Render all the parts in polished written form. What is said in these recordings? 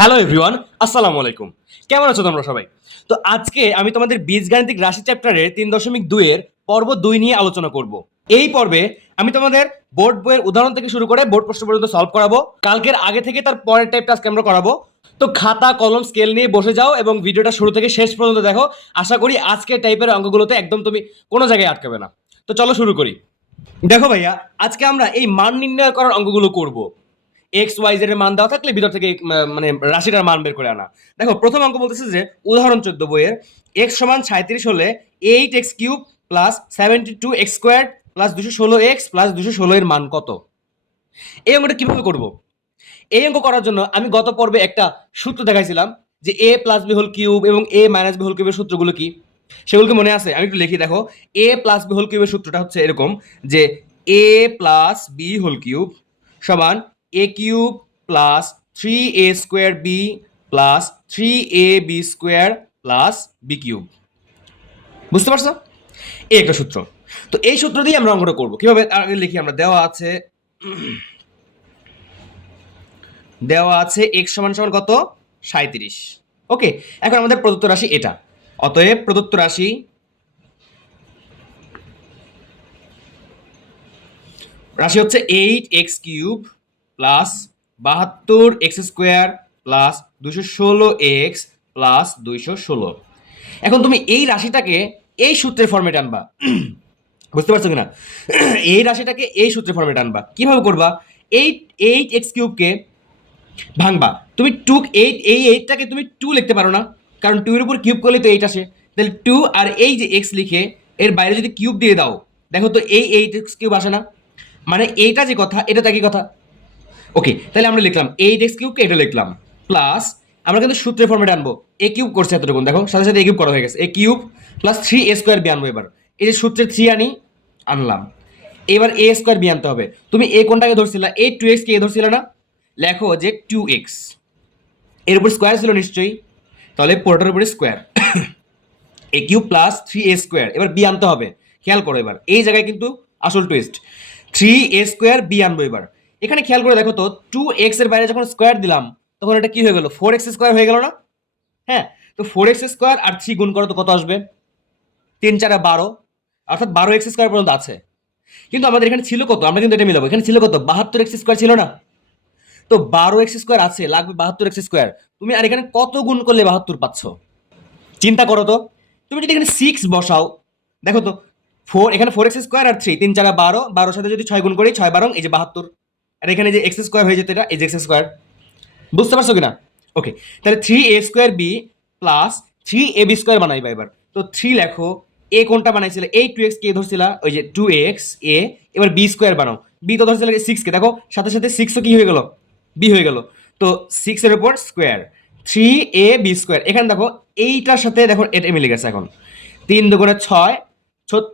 Hello everyone, আসসালামু আলাইকুম। কেমন আছো তোমরা সবাই? তো আজকে আমি তোমাদের বীজগাণিতিক রাশি চ্যাপ্টারের ৩.২ এর পর্ব ২ নিয়ে আলোচনা করব। এই পর্বে আমি তোমাদের বোর্ড বইয়ের উদাহরণ থেকে শুরু করে বোর্ড প্রশ্ন পর্যন্ত সলভ করাবো। কালকের আগে থেকে তার পরের টাইপটা আজকে আমরা করাবো। তো খাতা কলম স্কেল নিয়ে বসে যাও এবং ভিডিওটা শুরু থেকে শেষ পর্যন্ত দেখো। আশা করি আজকের টাইপের অঙ্কগুলোতে একদম তুমি কোনো জায়গায় আটকাবে না। তো চলো শুরু করি। দেখো ভাইয়া, আজকে আমরা এই মান নির্ণয় করার অঙ্কগুলো করব। এক্স ওয়াই জেড এর মান দেওয়া থাকলে ভিতর থেকে মানে রাশিটার মান বের করে আনা। দেখো প্রথম অঙ্ক বলতেছে যে উদাহরণ 14 বইয়ের এক্স সমান 37 হলে 8x³ plus 72x² plus 216x plus 216 এর মান কত? এই অঙ্কটা কিভাবে করব? এই অঙ্ক করার জন্য আমি গত পর্বে একটা সূত্র দেখাইছিলাম যে a plus b whole cube এবং এ মাইনাস বি হোল কিউবের সূত্রগুলো কি, সেগুলোকে মনে আছে? আমি একটু লিখি, দেখো এ প্লাস বি হোল কিউবের সূত্রটা হচ্ছে এরকম যে a plus b whole cube সমান a cube plus 3a² b plus 3ab² plus b cube. বুঝতে পারছো? এই একটা সূত্র। তো এই সূত্র দিয়ে আমরা অঙ্কটা করবো কিভাবে আগে লিখি। আমরা দেওয়া আছে এক্স সমান সমান কত? 37। ওকে, এখন আমাদের প্রদত্ত রাশি এটা। অতএব প্রদত্ত রাশি হচ্ছে 8x³ plus 72x² plus 216x plus 216। এখন তুমি এই রাশিটাকে এই সূত্রের ফর্মেট আনবা। বুঝতে পারছো কিনা? এই রাশিটাকে এই সূত্রের ফর্মেট আনবা। কিভাবে করবা? 8x³ ভাঙবা। তুমি টু এইট, এই এইটটাকে তুমি 2 লিখতে পারো না, কারণ 2 এর উপর কিউব করলে তো 8 আসে। তাহলে 2 আর এই যে x লিখে এর বাইরে যদি কিউব দিয়ে দাও, দেখো তো এই 8x³ আসে না? মানে এইটা যে কথা এটা তো একই কথা। ওকে, তাহলে আমরা লিখলাম 8x³ এটা লিখলাম প্লাস আমরা কিন্তু সূত্রের ফর্মেট আনবো। এ কিউব করছে এতটুকু, দেখো সাথে সাথে এ কিউব করা হয়ে গেছে। এ কিউব প্লাস 3a² বি আনবো। এবার এই যে সূত্রে 3 আনলাম, এবার a² বি আনতে হবে। তুমি এ কোনটাকে ধরছিলা? এই 2x কে এ ধরছিলা না? লেখো যে 2x, এর উপর স্কোয়ার ছিল নিশ্চয়ই, তাহলে পুরোটার উপরে স্কোয়ার। এ কিউব প্লাস 3a², এবার বি আনতে হবে। খেয়াল করো, এবার এই জায়গায় কিন্তু আসল টুইস্ট। 3a² বি আনবো। এবার এখানে খেয়াল করে দেখো তো 2x এর বাইরে যখন স্কোয়ার দিলাম তখন এটা কি হয়ে গেল? 4x² হয়ে গেল না? হ্যাঁ, তো 4x² আর 3 গুণ করো তো কত আসবে? 3 4 12, অর্থাৎ 12x² পর্যন্ত আছে। কিন্তু আমাদের এখানে ছিল কত? আমরা কিন্তু এটা মিলাবো। এখানে ছিল কত? 72x² ছিল না? তো 12x² আছে, লাগবে 72x²। তুমি আর এখানে কত গুণ করলে 72 পাচ্ছ? চিন্তা করো তো। তুমি যদি এখানে 6 বসাও, দেখো তো 4, এখানে 4x² আর 3, 3 4 12, 12 সাথে যদি 6 গুণ করি 6 12 এই যে 72। আর এখানে যে x² হয়ে যেত, এটা এই যে x²। বুঝতে পারছো কিনা? ওকে, তাহলে 3a² বি প্লাস 3ab² বানাইবা এবার। তো 3 লেখো। এ কোনটা বানাইছিলে? এই 2x কে ধরছিলা, ওই যে 2x এ। এবার b² বানাও। বি তো ধরছিলে 6 কে, দেখো সাথে সাথে 6 ও কি হয়ে গেল? বি হয়ে গেল। তো 6 এর উপর স্কোয়ার 3ab²। এখানে দেখো এইটার সাথে দেখো এটা মিলে গেছে। এখন 3 দুগুণে 6,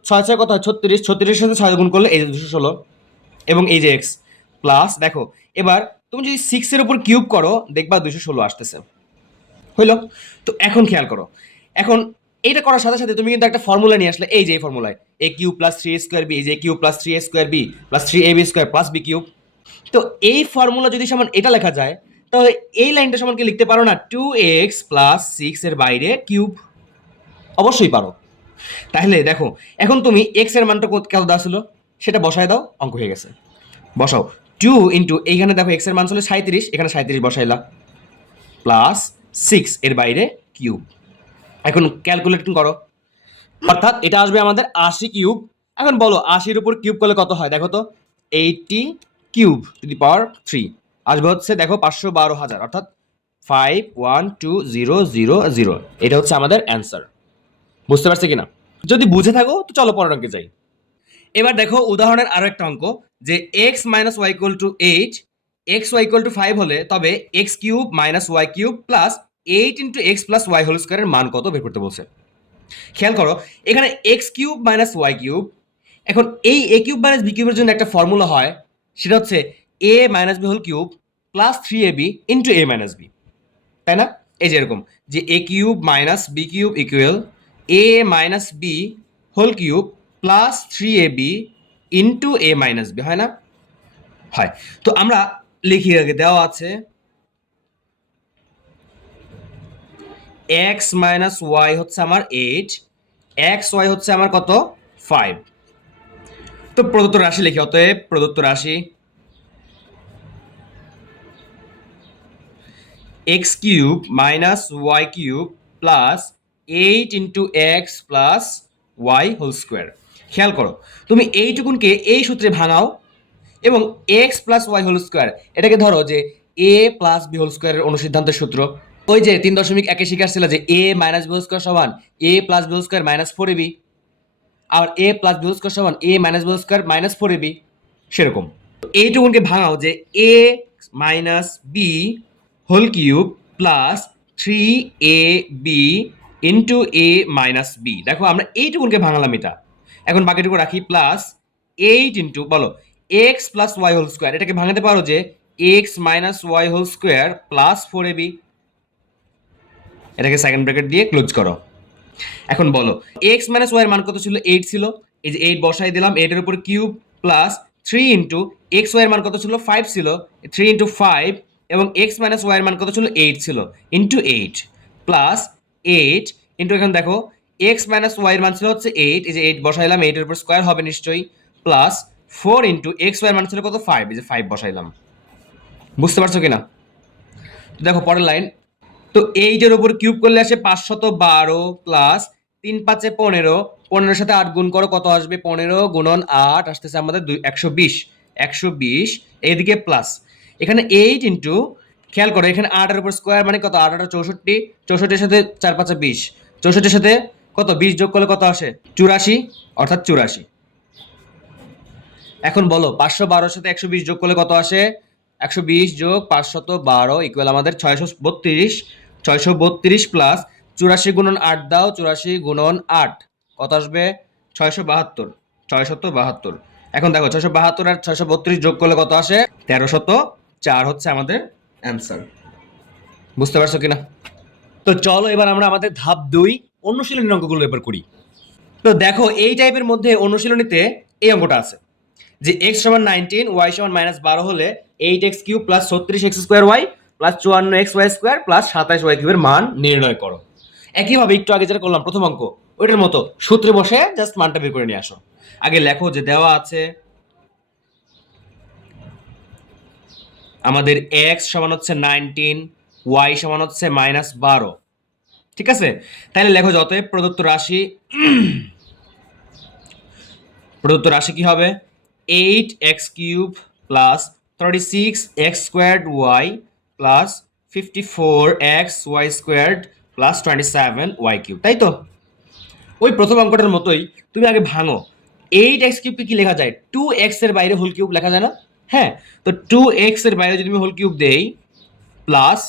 6 6 কত হয়? 36, 36 এর সাথে 6 গুণ করলে এই যে 216 এবং এই যে এক্স প্লাস। দেখো এবার তুমি যদি 6 এর উপর কিউব করো দেখবা 216 আসতেছে। হইল? তো এখন খেয়াল করো, এখন এইটা করার সাথে সাথে তুমি কিন্তু একটা ফর্মুলা নিয়ে আসলে, এই যে এই ফর্মুলায় a cube plus 3a² b, এই যে a cube plus 3a² b plus 3ab² plus b cube. তো এই ফর্মুলা যদি সমান এটা লেখা যায়, তাহলে এই লাইনটা সমান কি লিখতে পারো না? 2x প্লাস 6 এর বাইরে কিউব। অবশ্যই পারো। তাহলে দেখো এখন তুমি x এর মানটা কত দেওয়া ছিল সেটা বসায় দাও, অঙ্ক হয়ে গেছে। বসাও 2 ইন্টু, এইখানে দেখো x এর মান ছিল 37, এখানে 37 বসাইলা প্লাস 6 এর বাইরে কিউব। এখন ক্যালকুলেট করো, অর্থাৎ এটা আসবে আমাদের 80 কিউব। এখন বলো 80 এর উপর কিউব করলে কত হয়? দেখো তো 80³ আসবে হচ্ছে, দেখো 512,000, অর্থাৎ 512000। এটা হচ্ছে আমাদের অ্যান্সার। বুঝতে পারছি কিনা? যদি বুঝে থাকো তো চলো পরের অঙ্কে যাই। এবার দেখো উদাহরণের আরো একটা অঙ্ক যে x minus y equal to 8, x y equal to 5 হলে তবে x³ minus y cube plus 8 into x plus y whole স্কোয়ারের মান কত বের করতে বলছে। খেয়াল করো, এখানে x³ মাইনাস ওয়াই কিউব। এখন এই a³ মাইনাস বি কিউবের জন্য একটা ফর্মুলা হয়, সেটা হচ্ছে a minus b whole cube plus 3ab into a minus b, তাই না? এই যে এরকম যে a³ minus b cube equal a minus b whole cube plus 3ab into a minus b, হয় না? হয়। তো আমরা লিখি, আগে দেওয়া আছে এক্স মাইনাস ওয়াই হচ্ছে আমার 8, এক্স ওয়াই হচ্ছে আমার কত 5। তো প্রদত্ত রাশি লিখি, অতএব প্রদত্ত রাশি x cube minus y cube plus 8 into x plus y whole square. খেয়াল করো, তুমি এইটুকুনকে এই সূত্রে ভাঙাও এবং x plus y whole square এটাকে ধরো যে এ প্লাস বি হোল স্কোয়ারের অনুসিদ্ধান্তের সূত্র। ওই যে 3.1 শিখাচ্ছিল যে a minus b whole square সমান a plus b whole square minus 4ab, আর a plus b whole square সমান a minus b whole square minus 4ab। সেরকম এইটুকুনকে ভাঙাও যে a minus b whole cube plus 3ab into a minus b. দেখো আমরা এইটুকুনকে ভাঙালাম এটা, এখন বাকিটুকু রাখি প্লাস 8 ইন্টু বলো x plus y whole square, এটাকে ভাঙাতে পারো যে x minus Y whole square plus 4ab। এটাকে সেকেন্ড ব্র্যাকেট দিয়ে ক্লোজ করো। এখন বলো এক্স মাইনাস ওয়াই এর মান কত ছিল 8 ছিল, এই যে 8 বসাই দিলাম, 8 এর উপর cube plus 3 into x y এর মান কত ছিল 5 ছিল, 3 ইন্টু 5 এবং এক্স মাইনাস ওয়াই এর মান কত ছিল 8 ছিল ইন্টু 8 প্লাস 8 ইন্টু এখন দেখো এক্স মাইনাস ওয়াই এর মান ছিল হচ্ছে 8, এই যে 8 বসাইলাম, 8 এর উপর স্কোয়ার হবে নিশ্চয়ই, প্লাস 4 ইন্টু এক্স ওয়াই এর মান ছিল কত 5, এই যে 5 বসাইলাম। বুঝতে পারছো কিনা? দেখো পরের লাইন, তো 8 এর উপর কিউব করলে আসে 512 প্লাস 3 5 15, 15 সাথে 8 গুণ করো কত আসবে, 15 গুণন 8 আসতেছে আমাদের 120, 120 এইদিকে প্লাস এখানে 8 ইন্টু খেয়াল করো এখানে 8 এর উপর স্কোয়ার মানে কত 8 8 64, 64 এর সাথে 4 5 20, 64 এর সাথে কত 20 যোগ করলে কত আসে 84, অর্থাৎ 84। এখন বলো 512 সাথে 120 যোগ করলে কত আসে, 120 যোগ 512 ইকুয়াল আমাদের 632, 632 প্লাস 84 গুণন 8 দাও, 84 গুণন 8 কত আসবে 672, 672। এখন দেখো 672 আর 632 যোগ করলে কত আসে 1304 হচ্ছে আমাদের অ্যান্সার। বুঝতে পারছো কিনা? তো চলো এবার আমরা আমাদের ধাপ 2 অনুশীলনী অঙ্কগুলো এবার করি। তো দেখো এই টাইপের মধ্যে অনুশীলনীতে এই অঙ্কটা আছে যে x সমান 19, y সমান -12 হলে 8x cube plus 36x square y plus 54x y square plus 27y কিউবের মান নির্ণয় করো। একইভাবে একটু আগে যেটা করলাম প্রথম অঙ্ক ওইটার মতো সূত্রে বসে জাস্ট মানটা বের করে নিয়ে আসো। আগে লেখো যে দেওয়া আছে আমাদের x সমান হচ্ছে 19, y সমান হচ্ছে -12, ঠিক আছে? তাহলে লেখো যে অতএব প্রদত্ত রাশি কি হবে 8x cube plus 36x squared y plus 54x y squared plus 27y cube, তাই তো? ওই প্রথম অঙ্কটার মতোই তুমি আগে ভাঙো 8x কিউবকে কি লেখা যায় 2x এর বাইরে হোল কিউব লেখা যায় না? হ্যাঁ, তো 2x এর বাইরে যদি আমি হোল কিউব দেই প্লাস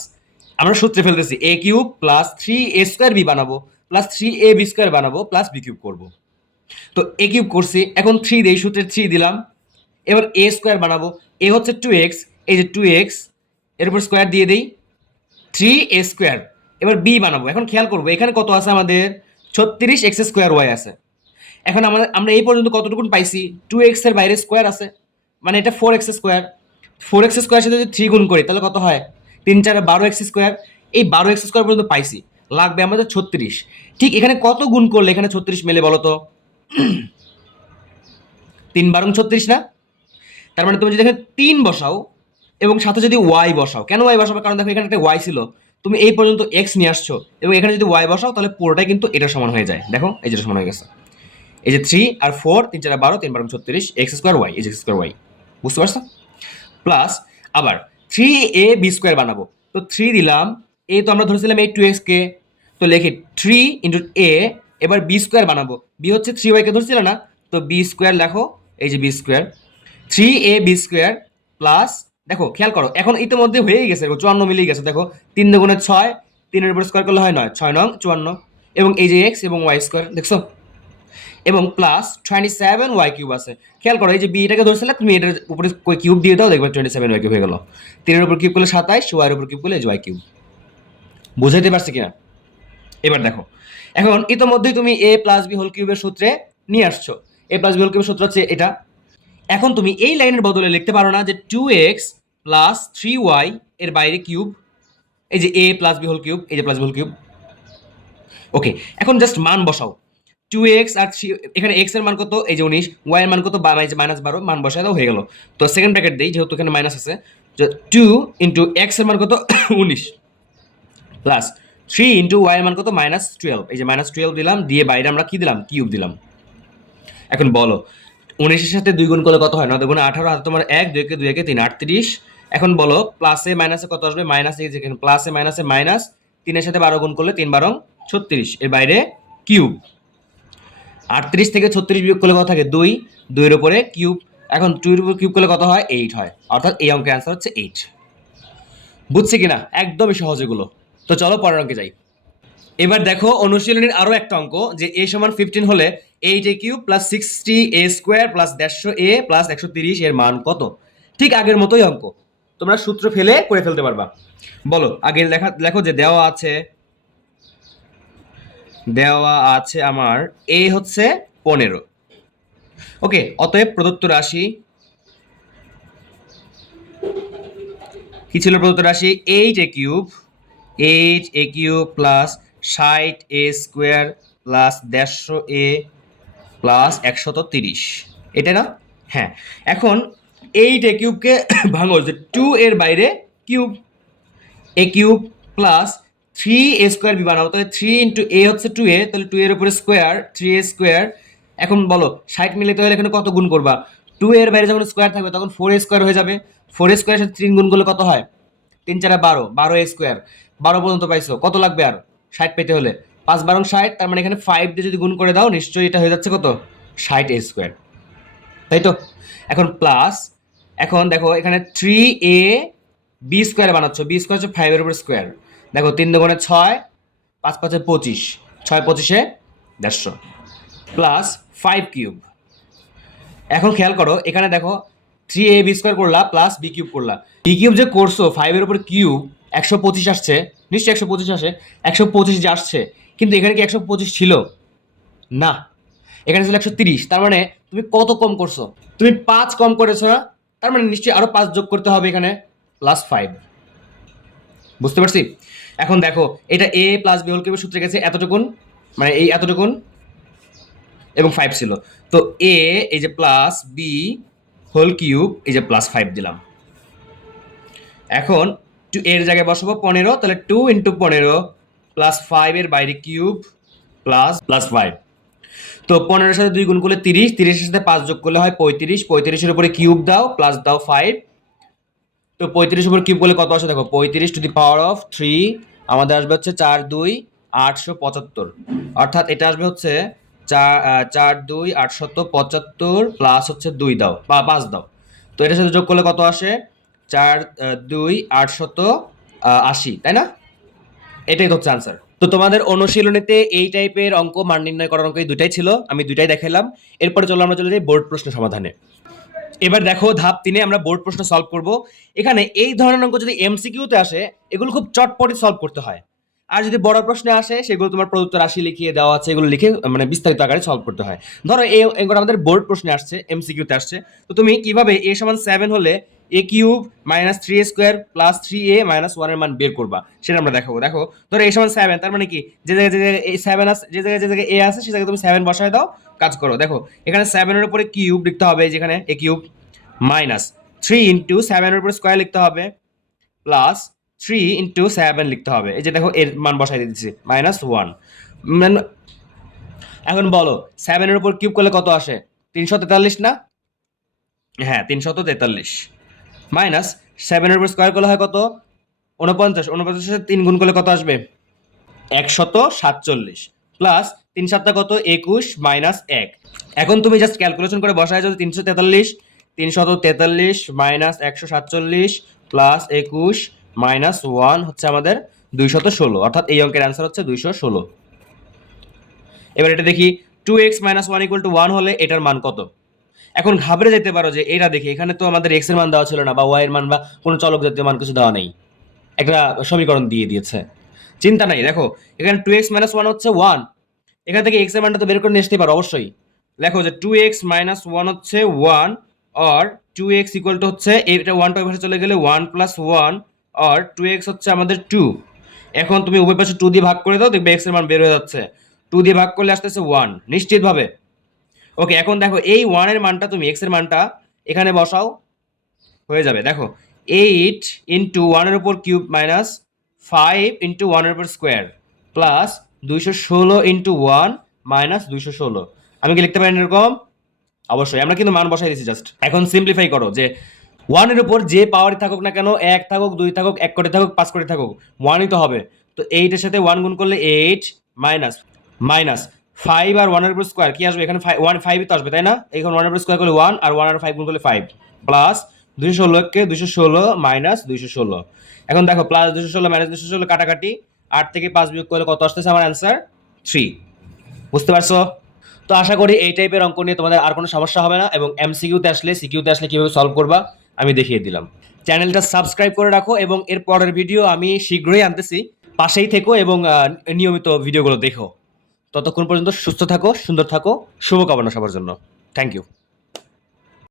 আমরা সূত্রে ফেলতেছি a cube plus 3a square b বানাবো প্লাস 3ab স্কোয়ার বানাবো প্লাস b কিউব করবো। তো এ কিউব করছি, এখন 3 দেই, সূত্রে 3 দিলাম, এবার এ স্কোয়ার বানাবো, এ হচ্ছে 2x, এই যে 2x এর উপর স্কোয়ার দিয়ে দেই 3a স্কোয়ার, এবার বি বানাবো। এখন খেয়াল করবো এখানে কত আছে আমাদের 36x স্কোয়ার ওয়াই আছে। এখন আমরা এই পর্যন্ত কতটুকুন পাইছি 2x এর বাইরে স্কোয়ার আছে মানে এটা 4x স্কোয়ার, 4x স্কোয়ার সাথে যদি 3 গুণ করি তাহলে কত হয় 3 4 12x স্কোয়ার, এই 12x স্কোয়ার পর্যন্ত পাইছি, লাগবে আমাদের 36। ঠিক এখানে কত গুণ করলে এখানে 36 মেলে বলো তো 3 বারং 36 না? তার মানে তুমি যদি এখানে 3 বসাও এবং সাথে যদি y বসাও, কেন y বসাবো কারণ দেখো এখানে একটা y ছিল, তুমি এই পর্যন্ত x নিয়ে আসছো এবং এখানে যদি y বসাও তাহলে পুরোটাই কিন্তু এটার সমান হয়ে যায়। দেখো এই যেটা সমান হয়ে গেছে, এই যে 3 আর 4 3 4 12 3 বারং 36 x স্কোয়ার y, এই যে x স্কোয়ার y। বুঝতে পারছো? প্লাস আবার 3ab স্কোয়ার বানাবো, তো 3 দিলাম, এই তো আমরা ধরেছিলাম এই 2x কে, তো লিখি 3 ইন্টু a, এবার b স্কোয়ার বানাবো, b হচ্ছে 3y কে ধরছিল না, তো b স্কোয়ার লেখো, এই যে b square 3ab square plus দেখো খেয়াল করো এখন ইতিমধ্যে হয়ে গেছে 54 মিলেই গেছে, দেখো 3 দুগুণে 6, 3 এর উপর স্কোয়ার করলে হয় 9, 6 নং 54 এবং এই যে x এবং y স্কোয়ার দেখছো, এবং প্লাস 27y কিউব আছে। খেয়াল করো এই যে বিটাকে ধরছিলে তুমি এটার উপরে কিউব দিয়ে দাও, দেখবে 27y কিউব হয়ে গেল। 3 এর উপর কিউব করলে 27, y এর উপর কিউব করলে y কিউব। বুঝাইতে পারছি কিনা? এবার দেখো এখন ইতোমধ্যেই তুমি a প্লাস বি হোল কিউবের সূত্রে নিয়ে আসছো, a প্লাস বি হোল কিউবের সূত্র হচ্ছে এটা। এখন তুমি এই লাইনের বদলে লিখতে পারো না যে 2x প্লাস 3y এর বাইরে কিউব, এই যে a plus b whole cube, এই যে plus b whole cube, okay, এখন জাস্ট মান বসাও। 2x আর 3, এখানে x এর মান কত, এই যে 19, y এর মান কত, -12, মান বসায় দাও, হয়ে গেল। তো সেকেন্ড ব্র্যাকেট দেই, যেহেতু এখানে মাইনাস আছে, 2 ইন্টু x এর মান কত 19 প্লাস 3 ইন্টু y এর মান কত -12, এই যে -12 দিলাম, দিয়ে বাইরে আমরা কি দিলাম, কিউব দিলাম। এখন বলো 19-এর সাথে 2 গুণ করলে কত হয়, 9 গুণ 18, হাতে তোমার 1, 2 কে 2 কে 3, 38। এখন বলো প্লাসে মাইনাসে কত আসবে, মাইনাস, এই যে এখানে প্লাসে মাইনাসে মাইনাস, 3 এর সাথে 12 গুণ করলে 3 12 36, এর বাইরে কিউব। 38 থেকে 36 বিয়োগ করলে কত থাকে, 2, 2 এর উপরে কিউব। এখন 2 এর উপর কিউব করলে কত হয়, 8 হয়, অর্থাৎ এই অঙ্কের অ্যান্সার হচ্ছে 8। বুঝছি কিনা, একদমই সহজ এগুলো। তো চলো পরের অঙ্কে যাই। এবার দেখো অনুশীলনীর আরো একটা অঙ্ক, যে a সমান 15 হলে 8a cube plus 60a square plus 150a plus 130 এর মান কত। ঠিক আগের মতোই অঙ্ক, তোমরা সূত্র ফেলে করে ফেলতে পারবা। বলো আগে লেখো যে দেওয়া আছে আমার a হচ্ছে 15। ওকে, অতএব প্রদত্ত রাশি কি ছিল, প্রদত্ত রাশি 8a cube plus 60a square plus 150a plus 130, এটা না? হ্যাঁ। এখন 8a কিউবকে ভাঙো, যে 2 এর বাইরে cube, a cube plus 3a square b বানাও, তাহলে 3 ইন্টু a হচ্ছে 2a, তাহলে 2 এর উপরে স্কোয়ার 3a স্কোয়ার। এখন বলো 60 মিলাতে হলে এখানে কত গুণ করবা, 2 এর বাইরে যখন স্কোয়ার থাকবে তখন 4a স্কোয়ার হয়ে যাবে, 4a স্কোয়ার সাথে 3 গুণ করলে কত হয়, 3 4 12, 12a স্কোয়ার, 12 পর্যন্ত পাইছো, কত লাগবে আর 60 পেতে হলে, 5 12 60, তার মানে এখানে 5 দিয়ে যদি গুণ করে দাও নিশ্চয়ই এটা হয়ে যাচ্ছে কত, 60a স্কোয়ার, তাই তো? এখন প্লাস, এখন দেখো এখানে 3a বি স্কোয়ার বানাচ্ছ, বি স্কোয়ার হচ্ছে 5 এর উপর স্কোয়ার, দেখো 3 দুগুণে 6, 5 5 25, 6 25 150 প্লাস 5 কিউব। এখন খেয়াল করো এখানে দেখো 3a বি স্কোয়ার করলা প্লাস বি কিউব করলা, বি কিউব যে করছো 5 এর উপর কিউব 125 আসছে, নিশ্চয়ই 125 আসে, 125 যে আসছে, কিন্তু এখানে কি 125 ছিল না, এখানে ছিল 130, তার মানে তুমি কত কম করছো, তুমি 5 কম করেছো না, তার মানে নিশ্চয়ই আরো 5 যোগ করতে হবে এখানে, প্লাস 5। বুঝতে পারছি? এখন দেখো এটা a প্লাস বি হোল কিউবের সূত্রে গেছে এতটুকুন, মানে এই এতটুকুন এবং 5 ছিল, তো a এই যে প্লাস বি হোল কিউব এই যে প্লাস 5 দিলাম। এখন এর জায়গায় বসাবো 15, তাহলে 2 ইন্টু 15 প্লাস 5 এর বাইরে কিউব প্লাস 5। তো 15-এর সাথে 2 গুণ করলে 30, 30-এর সাথে 5 যোগ করলে হয় 35, 35-এর উপরে কিউব দাও প্লাস দাও 5। তো 35 উপর কিউব করলে কত আসে দেখো, 35 টু দি পাওয়ার অফ 3, আমাদের আসবে হচ্ছে 4 2 875, অর্থাৎ এটা আসবে হচ্ছে 4 2 875 প্লাস হচ্ছে 2 দাও বা 5 দাও, তো এটার সাথে যোগ করলে কত আসে, 4 2 880, তাই না? এটাই হচ্ছে আনসার। তো তোমাদের অনুশীলনীতে এই টাইপের অঙ্ক, মান নির্ণয় করার অঙ্ক এই দুটাই ছিল, আমি দুটাই দেখাইলাম। এরপরে চলো আমরা চলে যাই বোর্ড প্রশ্ন সমাধানে। এবার দেখো ধাপ 3-এ আমরা বোর্ড প্রশ্ন সলভ করব। এখানে এই ধরনের অঙ্ক যদি এমসিকিউতে আসে এগুলো খুব চটপটে সলভ করতে হয়, আর যদি বড় প্রশ্নে আসে সেগুলো তোমার প্রদত্ত রাশি লিখিয়ে দেওয়া আছে, এগুলো লিখে মানে বিস্তারিত আকারে সলভ করতে হয়। ধরো এগুলো আমাদের বোর্ড প্রশ্নে আসছে, এমসিকিউতে আসছে, তো তুমি কিভাবে a সমান 7 হলে a cube minus 3a square plus 3a minus 1 এর মান বের করবা সেটা আমরা দেখাবো। দেখো ধরো a সমান 7, তার মানে কি যে জায়গায় 7 আছে, যে জায়গায় a আছে সে জায়গায় তুমি 7 বসায় দাও, কাজ করো। দেখো এখানে 7 এর উপরে কিউব লিখতে হবে, যেখানে a কিউব মাইনাস 3 ইন্টু 7 এর উপর স্কোয়ার লিখতে হবে প্লাস 3 ইন্টু 7 লিখতে হবে, এই যে দেখো এর মান বসাই দিচ্ছি -1। এখন বলো 7 এর উপর কিউব করলে কত আসে, 343 না? হ্যাঁ 343 মাইনাস 7 এর উপর স্কোয়ার করলে হয় কত, 49, 49 সাথে 3 গুণ করলে কত আসবে, 147 প্লাস 3 7 কত, 21 মাইনাস 1। এখন তুমি জাস্ট ক্যালকুলেশন করে বসায় যাও, 343 মাইনাস 147 প্লাস 21 মাইনাস 1 হচ্ছে আমাদের 216, অর্থাৎ এই অঙ্কের অ্যান্সার হচ্ছে 216। এবার এটা দেখি 2x মাইনাস 1 ইকুয়াল টু 1 হলে এটার মান কত। এখন ঘাবড়ে যেতে পারো যে এটা দেখি এখানে তো আমাদের x এর মান দেওয়া ছিল না, বা y এর মান বা কোনো চলক জাতীয় মান কিছু দেওয়া নেই, একটা সমীকরণ দিয়ে দিয়েছে। চিন্তা নাই, দেখো এখানে 2x মাইনাস 1 হচ্ছে 1, এখান থেকে x এর মানটা তো বের করে নিয়ে আসতে পারো অবশ্যই। দেখো যে 2x মাইনাস 1 হচ্ছে 1, আর 2x ইকুয়াল টু হচ্ছে এটা 1 টা পাশে চলে গেলে 1 প্লাস 1, আর 2x হচ্ছে আমাদের 2। এখন তুমি উভয় পাশে 2 দিয়ে ভাগ করে দাও, দেখবে এক্স এর মান বের হয়ে যাচ্ছে। 2 দিয়ে ভাগ করলে আসতেছে 1 নিশ্চিতভাবে। ওকে, এখন দেখো এই 1 এর মানটা তুমি এক্স এর মানটা এখানে বসাও, হয়ে যাবে। দেখো 8 ইন্টু 1 এর উপর কিউব মাইনাস 5 ইন্টু 1 এর উপর স্কোয়ার প্লাস 216 ইন্টু 1 মাইনাস 216। আমি কি লিখতে পারি এরকম? অবশ্যই, আমরা কিন্তু মান বসাই দিয়েছি জাস্ট। এখন সিম্পলিফাই করো যে 1 এর উপর যে পাওয়ারই থাকুক না কেন, 1 থাকুক, 2 থাকুক, 1 কোটি থাকুক, 5 কোটি থাকুক, 1ই তো হবে। তো 8 এর সাথে 1 গুণ করলে 8 মাইনাস মাইনাস 5 আর 1 এর উপর স্কোয়ার কি আসবে এখানে? 1 5ই তো আসবে, তাই না? এখন 1 এর উপর স্কোয়ার করলে 1 আর 1 আর 5 গুণ করলে 5 প্লাস 216 কে 216 মাইনাস 216। এখন দেখো প্লাস 216 মাইনাস 216 কাটাকাটি, 8 থেকে 5 বিয়োগ করলে কত আসতেছে আমার অ্যান্সার? 3। বুঝতে পারছো? তো আশা করি এই টাইপের অঙ্ক নিয়ে তোমাদের আর কোনো সমস্যা হবে না, এবং এমসিকিউতে আসলে সিকিউতে আসলে কিভাবে সলভ করবা আমি দেখিয়ে দিলাম। চ্যানেলটা সাবস্ক্রাইব করে রাখো এবং এর পরের ভিডিও আমি শীঘ্রই আনতেছি। পাশেই থেকো এবং নিয়মিত ভিডিওগুলো দেখো। ততক্ষণ পর্যন্ত সুস্থ থাকো, সুন্দর থাকো। শুভকামনা সবার জন্য। Thank you.